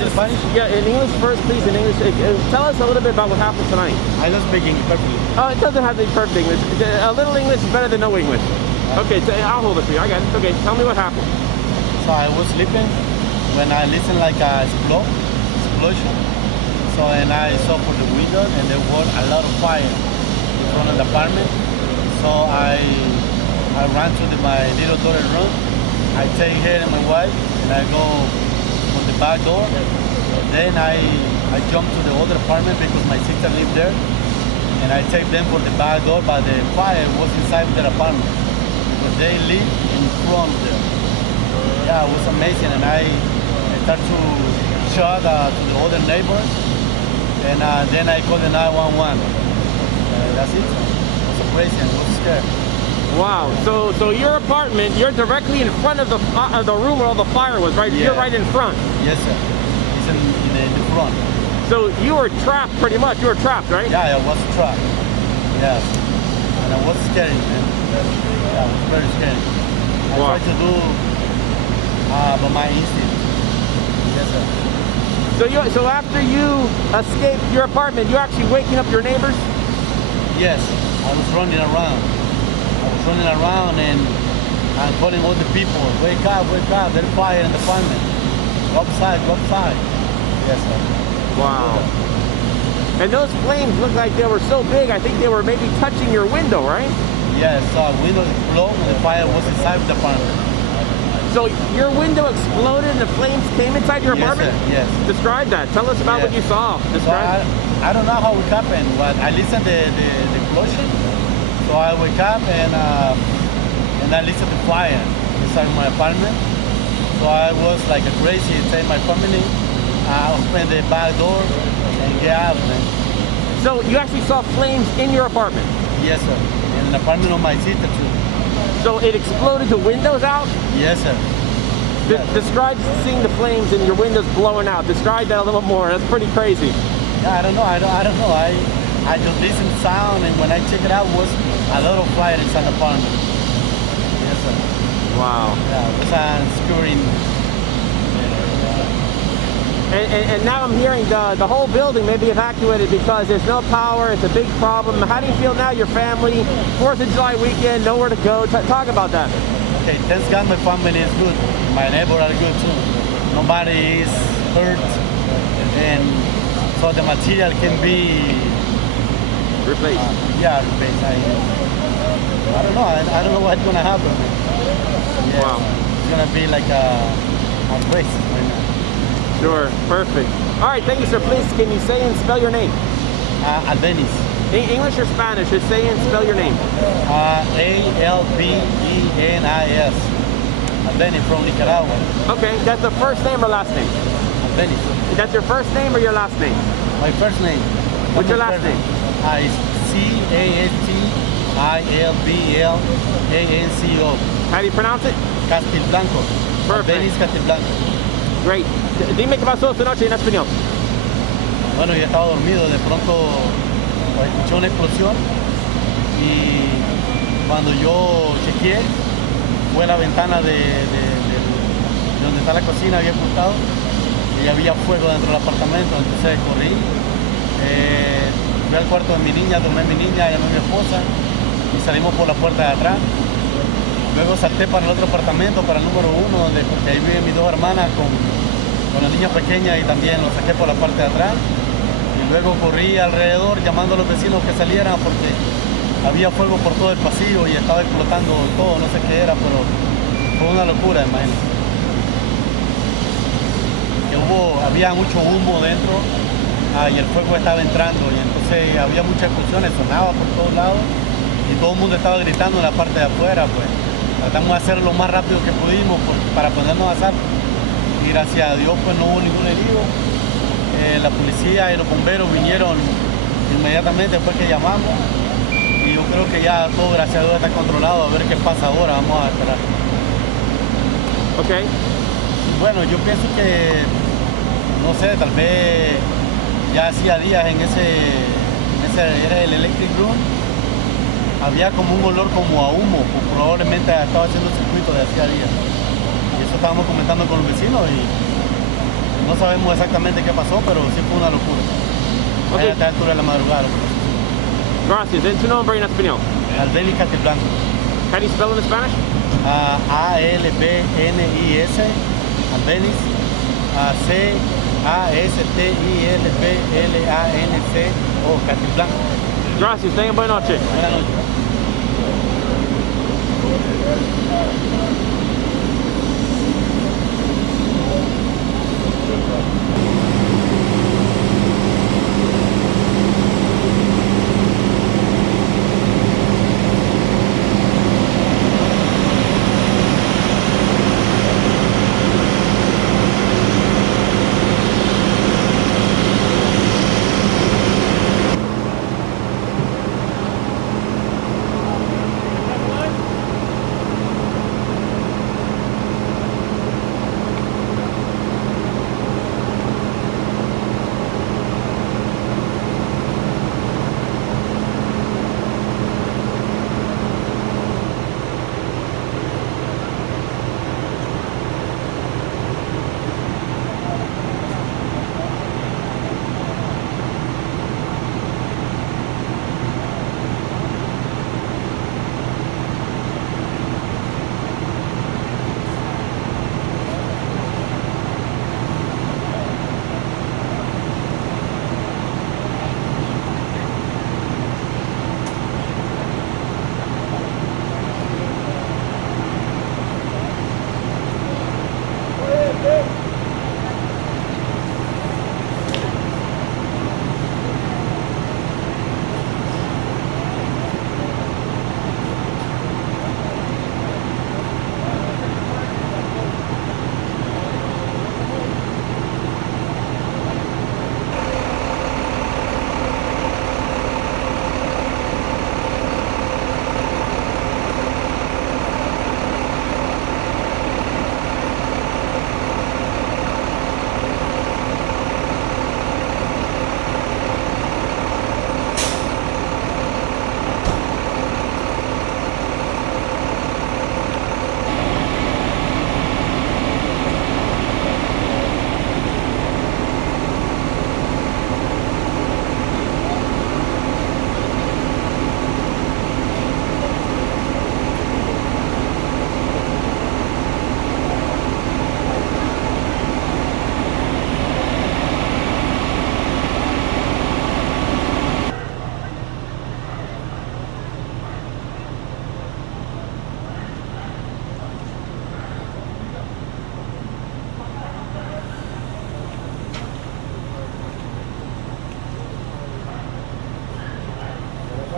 want in Spanish? Yeah, in English first, please. In English, tell us a little bit about what happened tonight. I don't speak English perfectly. It doesn't have to be perfect English. A little English is better than no English. Okay, I'll hold it for you. I got it. Okay, tell me what happened. So I was sleeping when I listened like a explosion. So and I saw for the window and there was a lot of fire in front of the apartment. So I ran to my little daughter's room. I take her and my wife and I go on the back door. Then I jump to the other apartment because my sister lived there. And I take them for the back door, but the fire was inside their apartment. But they live in front there. Yeah, it was amazing. And I start to shout to the other neighbors. And then I called the 911. That's it. It was crazy and I was scared. Wow. So your apartment, you're directly in front of the room where all the fire was, right? Yeah. You're right in front. Yes, sir. It's in the front. So you were trapped pretty much. You were trapped, right? Yeah, I was trapped. Yes. And I was scared, man. Yeah, it was very scary. I Wow. tried to do by my instinct. Yes, sir. So after you escaped your apartment, you're actually waking up your neighbors? Yes, I was running around. And I'm calling all the people, wake up, there's fire in the apartment. Go outside. Yes, sir. Wow. And those flames look like they were so big, I think they were maybe touching your window, right? Yes, window exploded and the fire was inside the apartment. So your window exploded and the flames came inside your apartment? Yes, sir, yes. Describe that. Tell us about what you saw. Describe. So I don't know how it happened, but I listened to the explosion. So I wake up and I listen to fire inside my apartment. So I was like a crazy inside my family. I opened the back door and get out, man. So you actually saw flames in your apartment? Yes, sir. In the apartment of my sister too. So it exploded the windows out? Yes, sir. Yes. Describe seeing the flames and your windows blowing out. Describe that a little more. That's pretty crazy. Yeah, I don't know. I don't know. I just listen to sound, and when I check it out, was a lot of fire inside the apartment. Yes, sir. Wow. Yeah, it was scurrying. And now I'm hearing the whole building may be evacuated because there's no power. It's a big problem. How do you feel now? Your family, 4th of July weekend, nowhere to go. Talk about that. Okay, thank God my family is good. My neighbors are good too. Nobody is hurt, and so the material can be replaced. Yeah, replaced. I don't know. I don't know what's gonna happen. Yeah, wow. It's gonna be like a race right now. Sure, perfect. All right, thank you, sir. Please, can you say and spell your name? Eyewitness. English or Spanish? Just say and spell your name. Albeniz. Eyewitness from Nicaragua. Okay, that's the first name or last name? Eyewitness. That's your first name or your last name? My first name. What's your last name? It's Castilblanco. How do you pronounce it? Castilblanco. Perfect. Eyewitness Castilblanco. Great. Dime qué pasó esta noche en español. Bueno, yo estaba dormido, de pronto escuché una explosión y cuando yo chequeé fue la ventana de donde está la cocina, había explotado y había fuego dentro del apartamento, entonces corrí, fui al cuarto de mi niña, tomé a mi niña, llamé a mi esposa y salimos por la puerta de atrás. Luego salté para el otro apartamento, para el número 1, porque ahí viven mis 2 hermanas con la niña pequeña y también lo saqué por la parte de atrás. Y luego corrí alrededor llamando a los vecinos que salieran porque había fuego por todo el pasillo y estaba explotando todo, no sé qué era, pero fue una locura, imagínate. Había mucho humo dentro y el fuego estaba entrando y entonces había muchas explosiones, sonaba por todos lados y todo el mundo estaba gritando en la parte de afuera, pues. Tratamos de hacerlo lo más rápido que pudimos para ponernos a salvo y gracias a Dios pues no hubo ningún herido. La policía y los bomberos vinieron inmediatamente después que llamamos y yo creo que ya todo gracias a Dios está controlado. A ver qué pasa ahora, vamos a esperar. Ok. Bueno, yo pienso que, no sé, tal vez ya hacía días en ese era el electric room. Había como un olor como a humo, pues probablemente estaba haciendo circuito de hacía días. Y eso estábamos comentando con los vecinos y No sabemos exactamente qué pasó, pero sí fue una locura. Ok. A esta altura de la madrugada. Gracias. En tu nombre en español. Albéniz Catiblanco. How do you spell it in Spanish? A-L-B-N-I-S, Albéniz, C-A-S-T-I-L-B-L-A-N-C-O, Catiblanco. Gracias. Tengan buena noche. Buenas noches.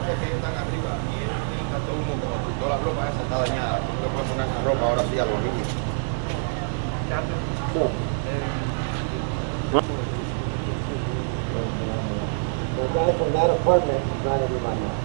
Que están arriba y está todo humo como toda la ropa esa está dañada. No le puedes poner esa ropa ahora sí a los niños. The guy from that apartment is not everybody else.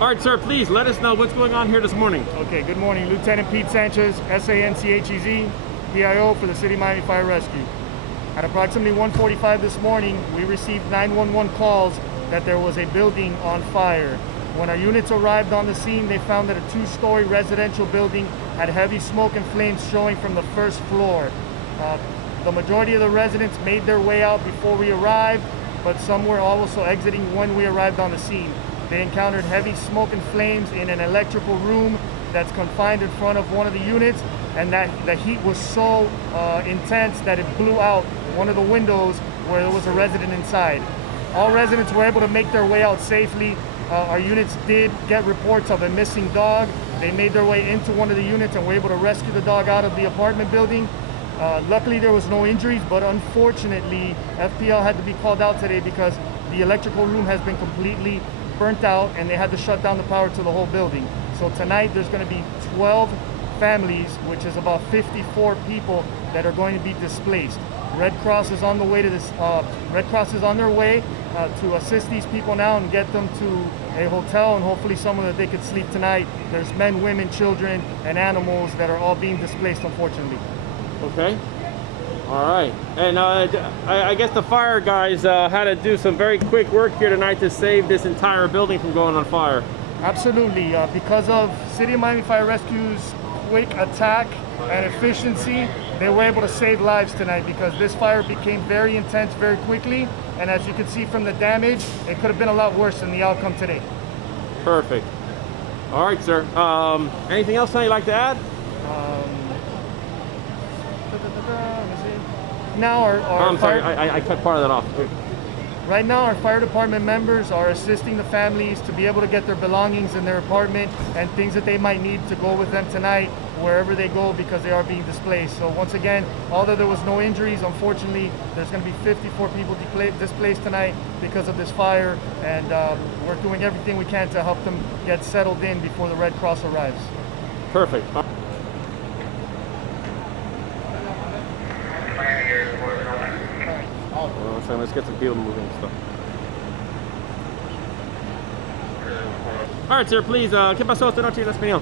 All right, sir, please let us know what's going on here this morning. Okay, good morning. Lieutenant Pete Sanchez, SANCHEZ, PIO for the City of Miami Fire Rescue. At approximately 1:45 this morning, we received 911 calls that there was a building on fire. When our units arrived on the scene, they found that a 2-story residential building had heavy smoke and flames showing from the first floor. The majority of the residents made their way out before we arrived, but some were also exiting when we arrived on the scene. They encountered heavy smoke and flames in an electrical room that's confined in front of one of the units, and that the heat was so intense that it blew out one of the windows where there was a resident inside. All residents were able to make their way out safely. Our units did get reports of a missing dog. They made their way into one of the units and were able to rescue the dog out of the apartment building. Luckily there was no injuries, but unfortunately FPL had to be called out today because the electrical room has been completely burnt out and they had to shut down the power to the whole building. So tonight there's going to be 12 families, which is about 54 people that are going to be displaced. Red Cross is on the way to this. Red Cross is on their way to assist these people now and get them to a hotel and hopefully somewhere that they could sleep tonight. There's men, women, children, and animals that are all being displaced, unfortunately. Okay. All right. And I guess the fire guys had to do some very quick work here tonight to save this entire building from going on fire. Absolutely. Because of City of Miami Fire Rescue's quick attack and efficiency, they were able to save lives tonight because this fire became very intense very quickly. And as you can see from the damage, it could have been a lot worse than the outcome today. Perfect. All right, sir. Anything else you'd like to add? Now I'm sorry, I cut part of that off. Right now, our fire department members are assisting the families to be able to get their belongings in their apartment and things that they might need to go with them tonight wherever they go because they are being displaced. So once again, although there was no injuries, unfortunately, there's going to be 54 people displaced tonight because of this fire, and we're doing everything we can to help them get settled in before the Red Cross arrives. Perfect. So let's get some people moving and stuff. All right, sir, please, ¿qué pasó esta noche en español?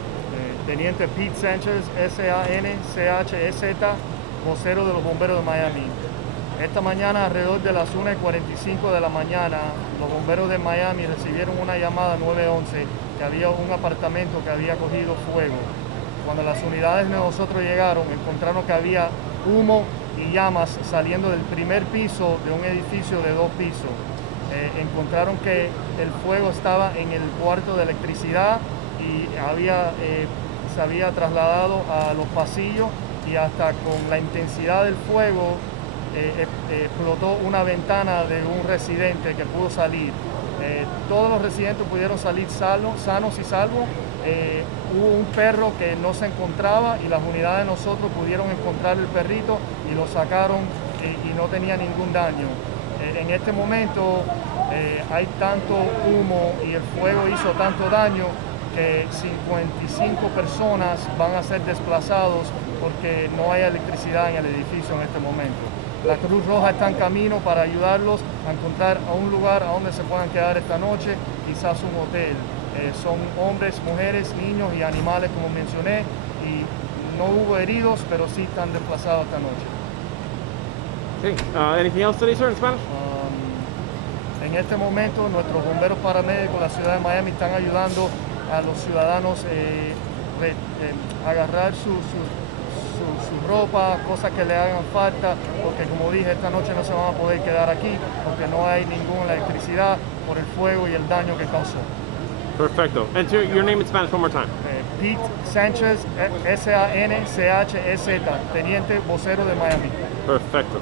Teniente Pete Sanchez, SANCHEZ, vocero de los bomberos de Miami. Esta mañana, alrededor de las 1:45 de la mañana, los bomberos de Miami recibieron una llamada 911 que había un apartamento que había cogido fuego. Cuando las unidades de nosotros llegaron, encontraron que había humo y llamas saliendo del primer piso de un edificio de 2 pisos. Encontraron que el fuego estaba en el cuarto de electricidad y se había trasladado a los pasillos, y hasta con la intensidad del fuego explotó una ventana de un residente que pudo salir. Todos los residentes pudieron salir sanos y salvos. Hubo un perro que no se encontraba y las unidades de nosotros pudieron encontrar el perrito y lo sacaron y no tenía ningún daño. En este momento hay tanto humo y el fuego hizo tanto daño que 55 personas van a ser desplazados porque no hay electricidad en el edificio en este momento. La Cruz Roja está en camino para ayudarlos a encontrar a un lugar a donde se puedan quedar esta noche, quizás un hotel. Son hombres, mujeres, niños y animales, como mencioné, y no hubo heridos, pero sí están desplazados esta noche. Okay. Anything else today, sir, in Spanish? En este momento, nuestros bomberos paramédicos de la ciudad de Miami están ayudando a los ciudadanos a agarrar su ropa, cosas que le hagan falta, porque como dije, esta noche no se van a poder quedar aquí porque no hay ninguna electricidad por el fuego y el daño que causó. Perfecto. And your name in Spanish one more time. Pete Sanchez, SANCHEZ, teniente vocero de Miami. Perfecto.